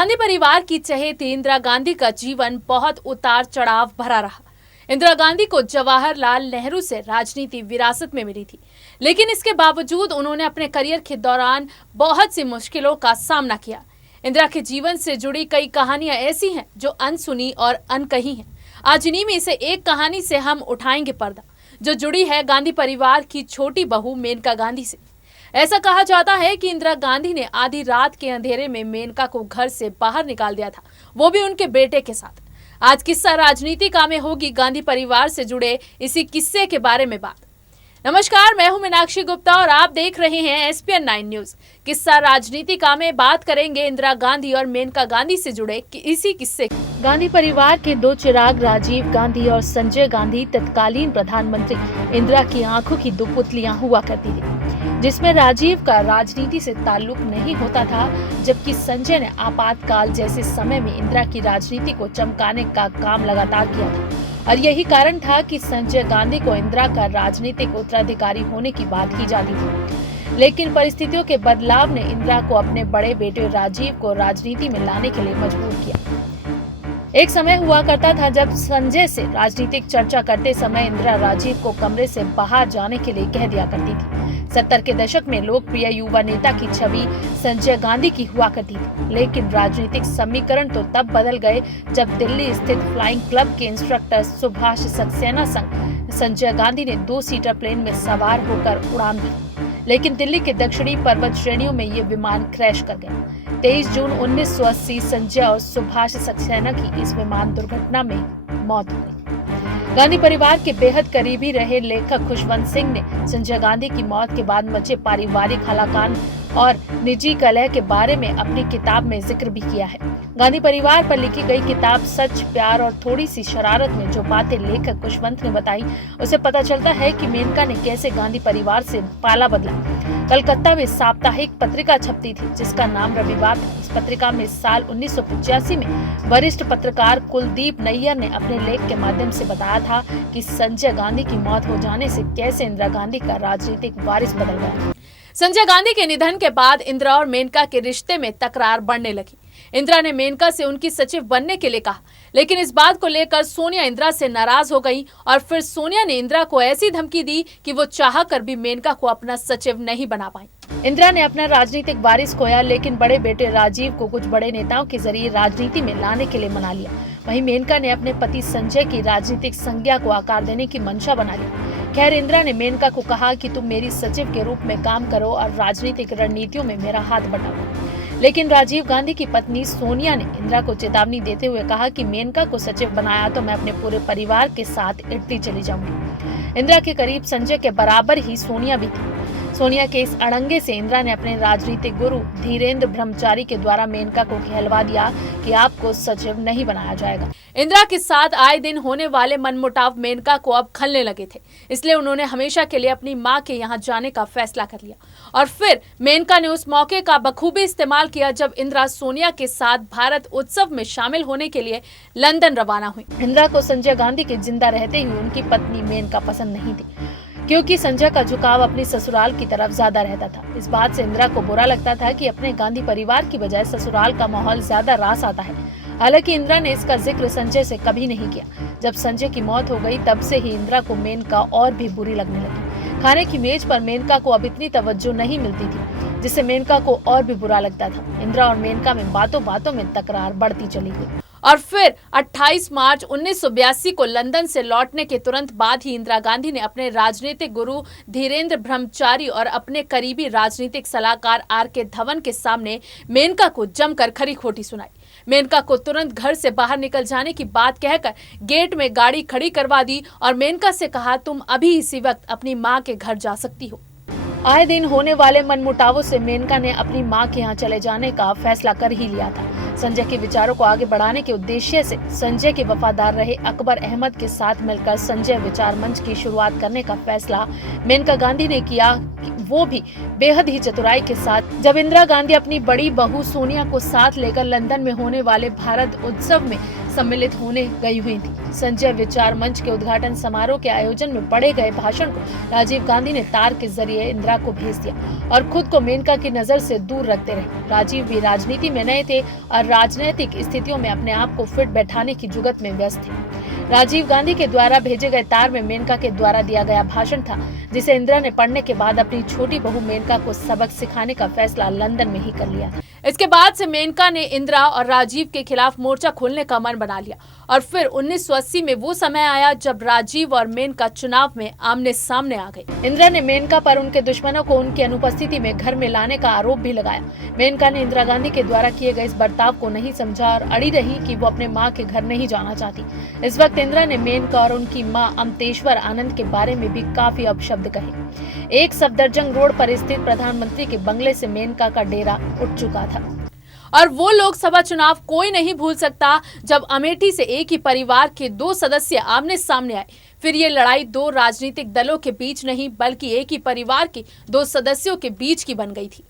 गांधी परिवार की चहेती इंदिरा गांधी का जीवन बहुत उतार चढ़ाव भरा रहा। इंदिरा गांधी को जवाहरलाल नेहरू से राजनीति विरासत में मिली थी, लेकिन इसके बावजूद उन्होंने अपने करियर के दौरान बहुत सी मुश्किलों का सामना किया। इंदिरा के जीवन से जुड़ी कई कहानियां ऐसी हैं जो अनसुनी और अनकही हैं। आज इन्हीं में से एक कहानी से हम उठाएंगे पर्दा, जो जुड़ी है गांधी परिवार की छोटी बहू मेनका गांधी से। ऐसा कहा जाता है कि इंदिरा गांधी ने आधी रात के अंधेरे में मेनका को घर से बाहर निकाल दिया था, वो भी उनके बेटे के साथ। आज किस्सा राजनीति का में होगी गांधी परिवार से जुड़े इसी किस्से के बारे में बात। नमस्कार, मैं हूं मीनाक्षी गुप्ता और आप देख रहे हैं SPN 9 न्यूज। किस्सा राजनीति का में बात करेंगे इंदिरा गांधी और मेनका गांधी से जुड़े इसी किस्से। गांधी परिवार के दो चिराग राजीव गांधी और संजय गांधी तत्कालीन प्रधानमंत्री इंदिरा की आंखों की दो पुतलियां हुआ करती थी, जिसमें राजीव का राजनीति से ताल्लुक नहीं होता था, जबकि संजय ने आपातकाल जैसे समय में इंदिरा की राजनीति को चमकाने का काम लगातार किया था। और यही कारण था कि संजय गांधी को इंदिरा का राजनीतिक उत्तराधिकारी होने की बात की जाती थी। लेकिन परिस्थितियों के बदलाव ने इंदिरा को अपने बड़े बेटे राजीव को राजनीति में लाने के लिए मजबूर किया। एक समय हुआ करता था जब संजय से राजनीतिक चर्चा करते समय इंदिरा राजीव को कमरे से बाहर जाने के लिए कह दिया करती थी। 70 के दशक में लोकप्रिय युवा नेता की छवि संजय गांधी की हुआ करती थी, लेकिन राजनीतिक समीकरण तो तब बदल गए जब दिल्ली स्थित फ्लाइंग क्लब के इंस्ट्रक्टर सुभाष सक्सेना संग संजय गांधी ने 2 सीटर प्लेन में सवार होकर उड़ान भरी, लेकिन दिल्ली के दक्षिणी पर्वत श्रेणियों में ये विमान क्रैश कर गया। 23 जून 1980 संजय और सुभाष सक्सेना की इस विमान दुर्घटना में मौत हो गई। गांधी परिवार के बेहद करीबी रहे लेखक खुशवंत सिंह ने संजय गांधी की मौत के बाद मचे पारिवारिक हलाकान और निजी कलह के बारे में अपनी किताब में जिक्र भी किया है। गांधी परिवार पर लिखी गई किताब सच, प्यार और थोड़ी सी शरारत में जो बातें लेखक खुशवंत ने बताई, उसे पता चलता है कि मेनका ने कैसे गांधी परिवार से पाला बदला। कलकत्ता में साप्ताहिक पत्रिका छपती थी जिसका नाम रविवार था। इस पत्रिका में साल 1985 में वरिष्ठ पत्रकार कुलदीप नैयर ने अपने लेख के माध्यम से बताया था कि संजय गांधी की मौत हो जाने से कैसे इंदिरा गांधी का राजनीतिक वारिस बदल गया। संजय गांधी के निधन के बाद इंदिरा और मेनका के रिश्ते में तकरार बढ़ने लगी। इंदिरा ने मेनका से उनकी सचिव बनने के लिए कहा, लेकिन इस बात को लेकर सोनिया इंदिरा से नाराज हो गई और फिर सोनिया ने इंदिरा को ऐसी धमकी दी कि वो चाहकर भी मेनका को अपना सचिव नहीं बना पाई। इंदिरा ने अपना राजनीतिक वारिस खोया, लेकिन बड़े बेटे राजीव को कुछ बड़े नेताओं के जरिए राजनीति में लाने के लिए मना लिया। वहीं मेनका ने अपने पति संजय की राजनीतिक संज्ञा को आकार देने की मंशा बना ली। खैर, इंदिरा ने मेनका को कहा कि तुम मेरी सचिव के रूप में काम करो और राजनीतिक रणनीतियों में मेरा हाथ बटाओ। लेकिन राजीव गांधी की पत्नी सोनिया ने इंदिरा को चेतावनी देते हुए कहा कि मेनका को सचिव बनाया तो मैं अपने पूरे परिवार के साथ इटली चली जाऊंगी। इंदिरा के करीब संजय के बराबर ही सोनिया भी थी। सोनिया के इस अड़ंगे से इंदिरा ने अपने राजनीतिक गुरु धीरेन्द्र ब्रह्मचारी के द्वारा मेनका को कहलवा दिया कि आपको सचिव नहीं बनाया जाएगा। इंदिरा के साथ आए दिन होने वाले मनमुटाव मेनका को अब खलने लगे थे, इसलिए उन्होंने हमेशा के लिए अपनी मां के यहाँ जाने का फैसला कर लिया। और फिर मेनका ने उस मौके का बखूबी इस्तेमाल किया जब इंदिरा सोनिया के साथ भारत उत्सव में शामिल होने के लिए लंदन रवाना हुई। इंदिरा को संजय गांधी के जिंदा रहते ही उनकी पत्नी मेनका पसंद नहीं थी, क्योंकि संजय का झुकाव अपनी ससुराल की तरफ ज्यादा रहता था। इस बात से इंदिरा को बुरा लगता था कि अपने गांधी परिवार की बजाय ससुराल का माहौल ज्यादा रास आता है। हालांकि इंदिरा ने इसका जिक्र संजय से कभी नहीं किया। जब संजय की मौत हो गई तब से ही इंदिरा को मेनका और भी बुरी लगने लगी। खाने की मेज पर मेनका को अब इतनी तवज्जो नहीं मिलती थी, जिससे मेनका को और भी बुरा लगता था। इंदिरा और मेनका में बातों बातों में तकरार बढ़ती चली गई। और फिर 28 मार्च 1982 को लंदन से लौटने के तुरंत बाद ही इंदिरा गांधी ने अपने राजनीतिक गुरु धीरेन्द्र ब्रह्मचारी और अपने करीबी राजनीतिक सलाहकार RK धवन के सामने मेनका को जमकर खरी खोटी सुनाई। मेनका को तुरंत घर से बाहर निकल जाने की बात कहकर गेट में गाड़ी खड़ी करवा दी और मेनका से कहा, तुम अभी इसी वक्त अपनी माँ के घर जा सकती हो। आए दिन होने वाले मनमुटावों से मेनका ने अपनी मां के यहाँ चले जाने का फैसला कर ही लिया था। संजय के विचारों को आगे बढ़ाने के उद्देश्य से संजय के वफादार रहे अकबर अहमद के साथ मिलकर संजय विचार मंच की शुरुआत करने का फैसला मेनका गांधी ने किया, वो भी बेहद ही चतुराई के साथ। जब इंदिरा गांधी अपनी बड़ी बहू सोनिया को साथ लेकर लंदन में होने वाले भारत उत्सव में सम्मिलित होने गई हुई थी। संजय विचार मंच के उद्घाटन समारोह के आयोजन में पढ़े गए भाषण को राजीव गांधी ने तार के जरिए इंदिरा को भेज दिया और खुद को मेनका की नजर से दूर रखते रहे। राजीव भी राजनीति में नए थे और राजनीतिक स्थितियों में अपने आप को फिट बैठाने की जुगत में व्यस्त थे। राजीव गांधी के द्वारा भेजे गए तार में मेनका के द्वारा दिया गया भाषण था, जिसे इंदिरा ने पढ़ने के बाद अपनी छोटी बहू मेनका को सबक सिखाने का फैसला लंदन में ही कर लिया था। इसके बाद से मेनका ने इंदिरा और राजीव के खिलाफ मोर्चा खोलने का मन बना लिया और फिर 1980 में वो समय आया जब राजीव और मेनका चुनाव में आमने सामने आ गए। इंदिरा ने मेनका पर उनके दुश्मनों को उनकी अनुपस्थिति में घर में लाने का आरोप भी लगाया। मेनका ने इंदिरा गांधी के द्वारा किए गए इस बर्ताव को नहीं समझा और अड़ी रही कि वो अपने मां के घर नहीं जाना चाहती। इस वक्त इंदिरा ने मेनका और उनकी मां अमतेश्वर आनंद के बारे में भी काफी अपशब्द कहे। एक सफदरजंग रोड पर स्थित प्रधानमंत्री के बंगले से मेनका का डेरा उठ चुका था और वो लोकसभा चुनाव कोई नहीं भूल सकता जब अमेठी से एक ही परिवार के 2 सदस्य आमने सामने आए। फिर ये लड़ाई 2 राजनीतिक दलों के बीच नहीं बल्कि एक ही परिवार के 2 सदस्यों के बीच की बन गई थी।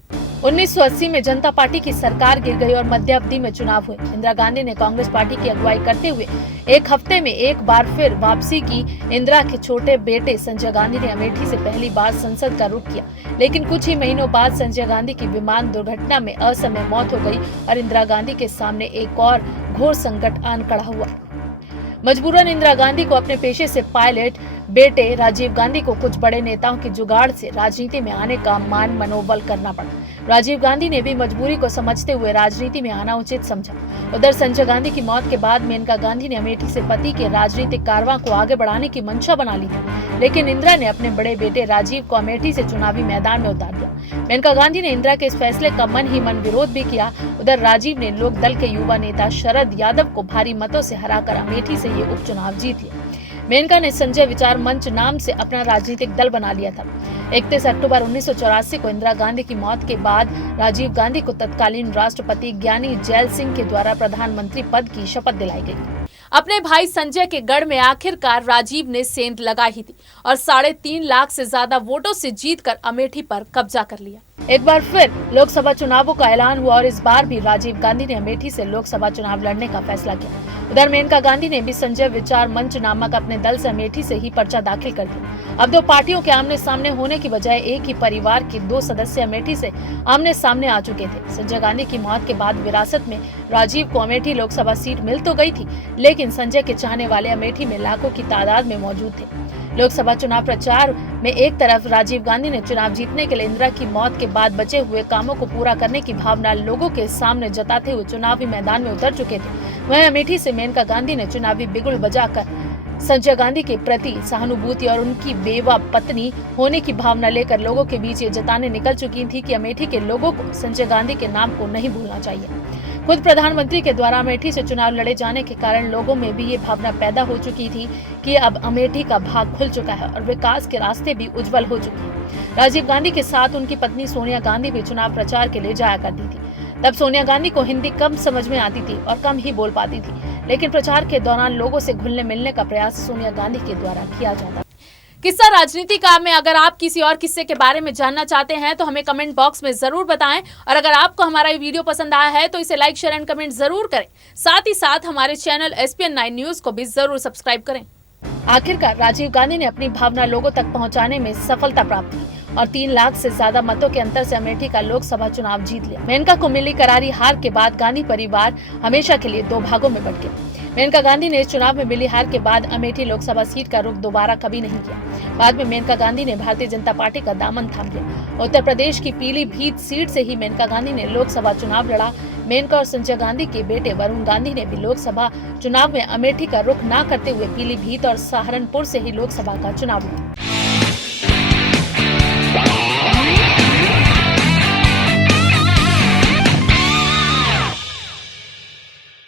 1980 में जनता पार्टी की सरकार गिर गई और मध्य अवधि में चुनाव हुए। इंदिरा गांधी ने कांग्रेस पार्टी की अगुवाई करते हुए एक हफ्ते में एक बार फिर वापसी की। इंदिरा के छोटे बेटे संजय गांधी ने अमेठी से पहली बार संसद का रुख किया, लेकिन कुछ ही महीनों बाद संजय गांधी की विमान दुर्घटना में असमय मौत हो गई और इंदिरा गांधी के सामने एक और घोर संकट आन खड़ा हुआ। मजबूरन इंदिरा गांधी को अपने पेशे से पायलट बेटे राजीव गांधी को कुछ बड़े नेताओं की जुगाड़ से राजनीति में आने का मनोबल करना पड़ा। राजीव गांधी ने भी मजबूरी को समझते हुए राजनीति में आना उचित समझा। उधर संजय गांधी की मौत के बाद मेनका गांधी ने अमेठी से पति के राजनीतिक कारवां को आगे बढ़ाने की मंशा बना ली थी, लेकिन इंदिरा ने अपने बड़े बेटे राजीव को अमेठी से चुनावी मैदान में उतार दिया। मेनका गांधी ने इंदिरा के इस फैसले का मन ही मन विरोध भी किया। उधर राजीव ने लोक दल के युवा नेता शरद यादव को भारी मतों से हराकर अमेठी से ये उपचुनाव जीत लिया। मेनका ने संजय विचार मंच नाम से अपना राजनीतिक दल बना लिया था। 31 अक्टूबर 1984 को इंदिरा गांधी की मौत के बाद राजीव गांधी को तत्कालीन राष्ट्रपति ज्ञानी जैल सिंह के द्वारा प्रधानमंत्री पद की शपथ दिलाई गई। अपने भाई संजय के गढ़ में आखिरकार राजीव ने सेंध लगाई ही थी और 3.5 लाख से ज्यादा वोटों से जीतकर अमेठी पर कब्जा कर लिया। एक बार फिर लोकसभा चुनावों का ऐलान हुआ और इस बार भी राजीव गांधी ने अमेठी से लोकसभा चुनाव लड़ने का फैसला किया। उधर मेनका गांधी ने भी संजय विचार मंच नामक अपने दल से अमेठी से ही पर्चा दाखिल कर दिया। अब 2 पार्टियों के आमने सामने होने की बजाय एक ही परिवार के 2 सदस्य अमेठी से आमने सामने आ चुके थे। संजय गांधी की मौत के बाद विरासत में राजीव को अमेठी लोकसभा सीट मिल तो गई थी, लेकिन संजय के चाहने वाले अमेठी में लाखों की तादाद में मौजूद थे। लोकसभा चुनाव प्रचार में एक तरफ राजीव गांधी ने चुनाव जीतने के लिए इंदिरा की मौत के बाद बचे हुए कामों को पूरा करने की भावना लोगों के सामने जताते हुए चुनावी मैदान में उतर चुके थे, वहीं अमेठी से मेनका गांधी ने चुनावी बिगुल बजाकर संजय गांधी के प्रति सहानुभूति और उनकी बेवा पत्नी होने की भावना लेकर लोगों के बीच ये जताने निकल चुकी थी कि अमेठी के लोगों को संजय गांधी के नाम को नहीं भूलना चाहिए। खुद प्रधानमंत्री के द्वारा अमेठी से चुनाव लड़े जाने के कारण लोगों में भी ये भावना पैदा हो चुकी थी कि अब अमेठी का भाग खुल चुका है और विकास के रास्ते भी उज्जवल हो चुके हैं। राजीव गांधी के साथ उनकी पत्नी सोनिया गांधी भी चुनाव प्रचार के लिए जाया करती थी। तब सोनिया गांधी को हिंदी कम समझ में आती थी और कम ही बोल पाती थी, लेकिन प्रचार के दौरान लोगों से घुलने मिलने का प्रयास सोनिया गांधी के द्वारा किया जाता। किस्सा राजनीति का में अगर आप किसी और किस्से के बारे में जानना चाहते हैं तो हमें कमेंट बॉक्स में जरूर बताएं और अगर आपको हमारा ये वीडियो पसंद आया है तो इसे लाइक, शेयर एंड कमेंट जरूर करें। साथ ही साथ हमारे चैनल SPN9 न्यूज को भी जरूर सब्सक्राइब करें। आखिरकार राजीव गांधी ने अपनी भावना लोगों तक पहुंचाने में सफलता प्राप्त की और 3 लाख से ज्यादा मतों के अंतर से अमेठी का लोकसभा चुनाव जीत लिया। मेनका को मिली करारी हार के बाद गांधी परिवार हमेशा के लिए 2 भागों में बंट गया। मेनका गांधी ने इस चुनाव में मिली हार के बाद अमेठी लोकसभा सीट का रुख दोबारा कभी नहीं किया। बाद में मेनका गांधी ने भारतीय जनता पार्टी का दामन थाम लिया। उत्तर प्रदेश की पीलीभीत सीट से ही मेनका गांधी ने लोकसभा चुनाव लड़ा। मेनका और संजय गांधी के बेटे वरुण गांधी ने भी लोकसभा चुनाव में अमेठी का रुख न करते हुए पीलीभीत और सहारनपुर से ही लोकसभा का चुनाव लड़ा।